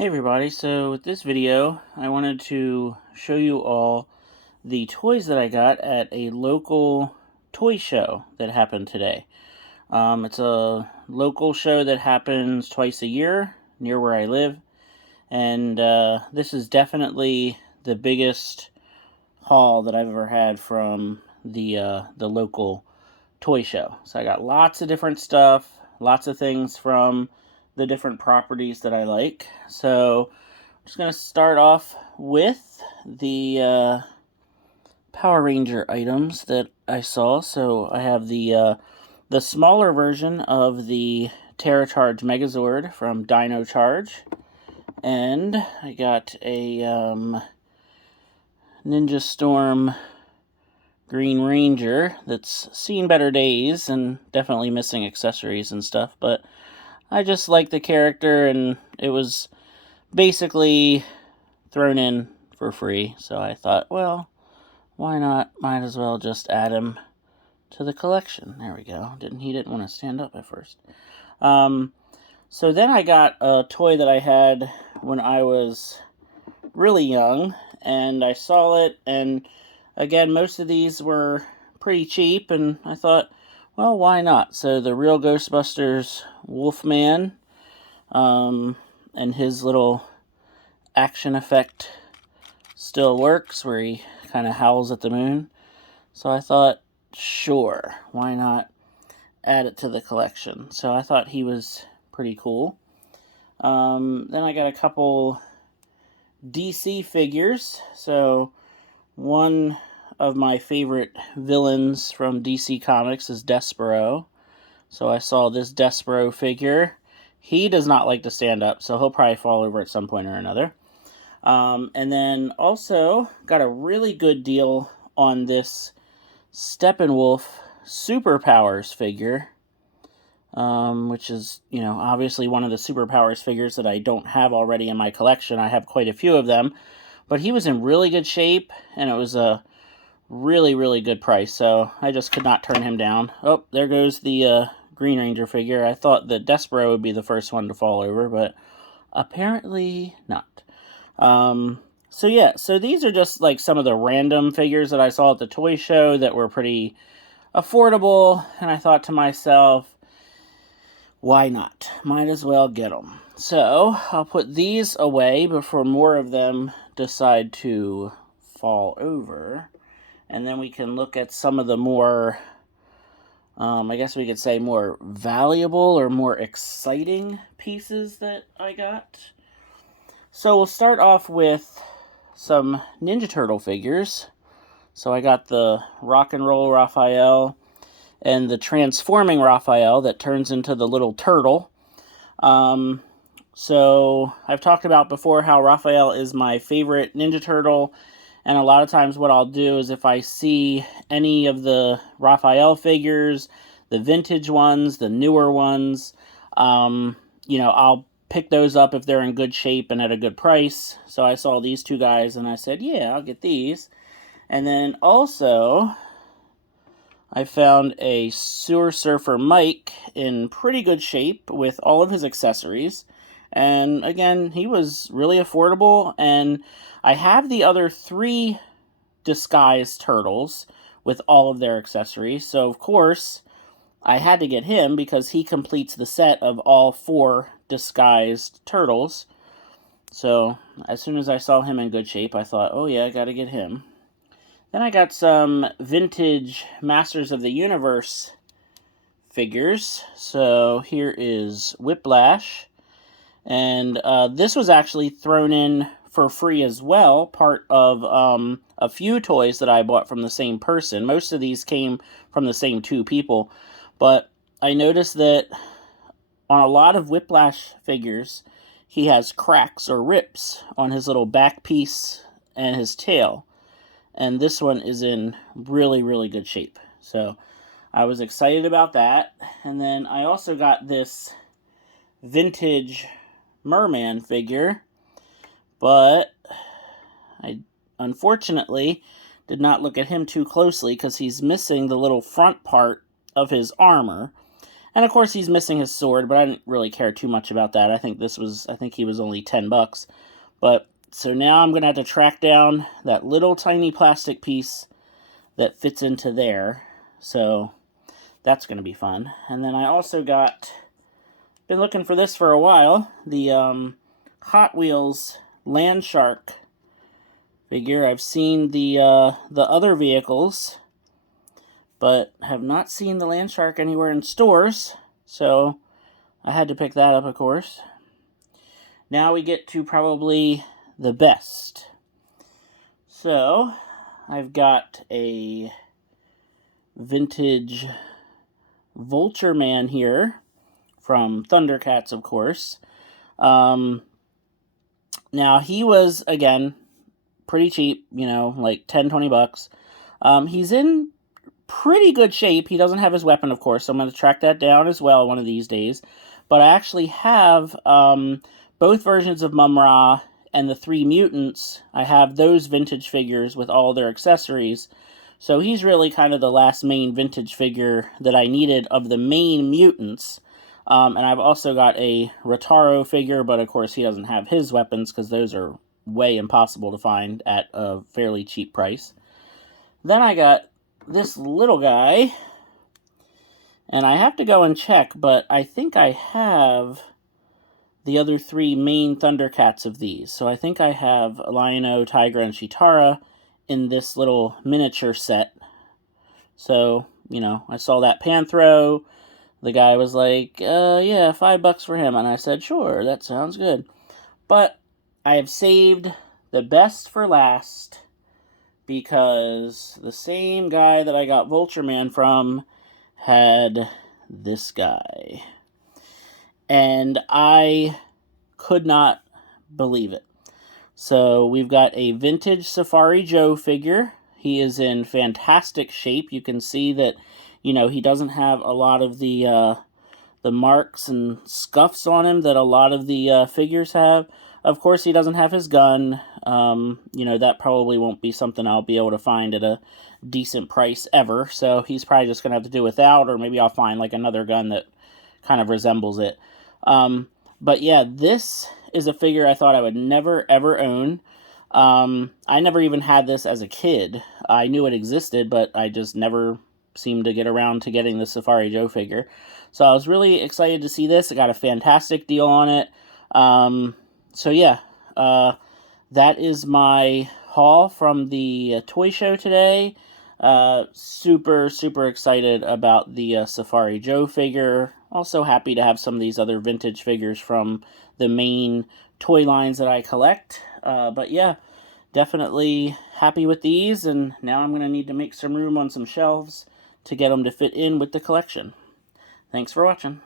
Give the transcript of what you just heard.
Hey everybody, so with this video, I wanted to show you all the toys that I got at a local toy show that happened today. It's a local show that happens twice a year near where I live, and this is definitely the biggest haul that I've ever had from the local toy show. So I got lots of different stuff, lots of things from the different properties that I like. So I'm just going to start off with the Power Ranger items that I saw. So I have the smaller version of the Terra Charge Megazord from Dino Charge. And I got a Ninja Storm Green Ranger that's seen better days and definitely missing accessories and stuff, but I just like the character and it was basically thrown in for free, so I thought, well, why not? Might as well just add him to the collection. There we go. He didn't want to stand up at first. So then I got a toy that I had when I was really young, and I saw it, and again, most of these were pretty cheap, and I thought, well, why not? So the real Ghostbusters Wolfman, and his little action effect still works, where he kind of howls at the moon. So I thought, sure, why not add it to the collection? So I thought he was pretty cool. Then I got a couple DC figures. So one of my favorite villains from DC Comics is Despero. So I saw this Despero figure. He does not like to stand up, so he'll probably fall over at some point or another. And then also got a really good deal on this Steppenwolf Superpowers figure, which is, obviously one of the Superpowers figures that I don't have already in my collection. I have quite a few of them, but he was in really good shape, and it was a really, really good price, so I just could not turn him down. Oh, there goes the Green Ranger figure. I thought that Despero would be the first one to fall over, but apparently not. So yeah, so these are just like some of the random figures that I saw at the toy show that were pretty affordable, and I thought to myself, why not? Might as well get them. So I'll put these away before more of them decide to fall over, and then we can look at some of the more, I guess we could say more valuable or more exciting pieces that I got. So we'll start off with some Ninja Turtle figures. So I got the Rock and Roll Raphael and the Transforming Raphael that turns into the little turtle. So I've talked about before how Raphael is my favorite Ninja Turtle, and a lot of times what I'll do is if I see any of the Raphael figures, the vintage ones, the newer ones, I'll pick those up if they're in good shape and at a good price. So I saw these two guys and I said, yeah, I'll get these. And then also, I found a Sewer Surfer Mike in pretty good shape with all of his accessories. And again, he was really affordable, and I have the other 3 disguised turtles with all of their accessories. So of course, I had to get him because he completes the set of all 4 disguised turtles. So as soon as I saw him in good shape, I thought, oh yeah, I gotta get him. Then I got some vintage Masters of the Universe figures. So here is Whiplash. And this was actually thrown in for free as well, part of a few toys that I bought from the same person. Most of these came from the same 2 people. But I noticed that on a lot of Whiplash figures, he has cracks or rips on his little back piece and his tail. And this one is in really, really good shape. So I was excited about that. And then I also got this vintage Merman figure, but I unfortunately did not look at him too closely because he's missing the little front part of his armor. And of course he's missing his sword, but I didn't really care too much about that. I think he was only $10. But, so now I'm going to have to track down that little tiny plastic piece that fits into there. So, that's going to be fun. And then I also been looking for this for a while, the Hot Wheels Land Shark figure. I've seen the other vehicles, but have not seen the Land Shark anywhere in stores, so I had to pick that up, of course. Now we get to probably the best. So, I've got a vintage Vulture Man here from Thundercats, of course. Now, he was, again, pretty cheap, you know, like $10-20. He's in pretty good shape. He doesn't have his weapon, of course, so I'm going to track that down as well one of these days. But I actually have both versions of Mum-Ra and the 3 mutants. I have those vintage figures with all their accessories. So he's really kind of the last main vintage figure that I needed of the main mutants. And I've also got a Rotaro figure, but of course he doesn't have his weapons because those are way impossible to find at a fairly cheap price. Then I got this little guy, and I have to go and check, but I think I have the other 3 main Thundercats of these. So I think I have Lion-O, Tigra, and Chitara in this little miniature set. So, you know, I saw that Panthro. The guy was like, yeah, $5 for him. And I said, sure, that sounds good. But I have saved the best for last, because the same guy that I got Vulture Man from had this guy. And I could not believe it. So we've got a vintage Safari Joe figure. He is in fantastic shape. You can see that, you know, he doesn't have a lot of the marks and scuffs on him that a lot of the figures have. Of course, he doesn't have his gun. You know, that probably won't be something I'll be able to find at a decent price ever. So he's probably just going to have to do without, or maybe I'll find like another gun that kind of resembles it. But yeah, this is a figure I thought I would never, ever own. I never even had this as a kid. I knew it existed, but I just never seemed to get around to getting the Safari Joe figure. So I was really excited to see this. I got a fantastic deal on it. So yeah, that is my haul from the toy show today. Super, super excited about the Safari Joe figure. Also happy to have some of these other vintage figures from the main toy lines that I collect. But yeah, definitely happy with these, and now I'm going to need to make some room on some shelves to get them to fit in with the collection. Thanks for watching.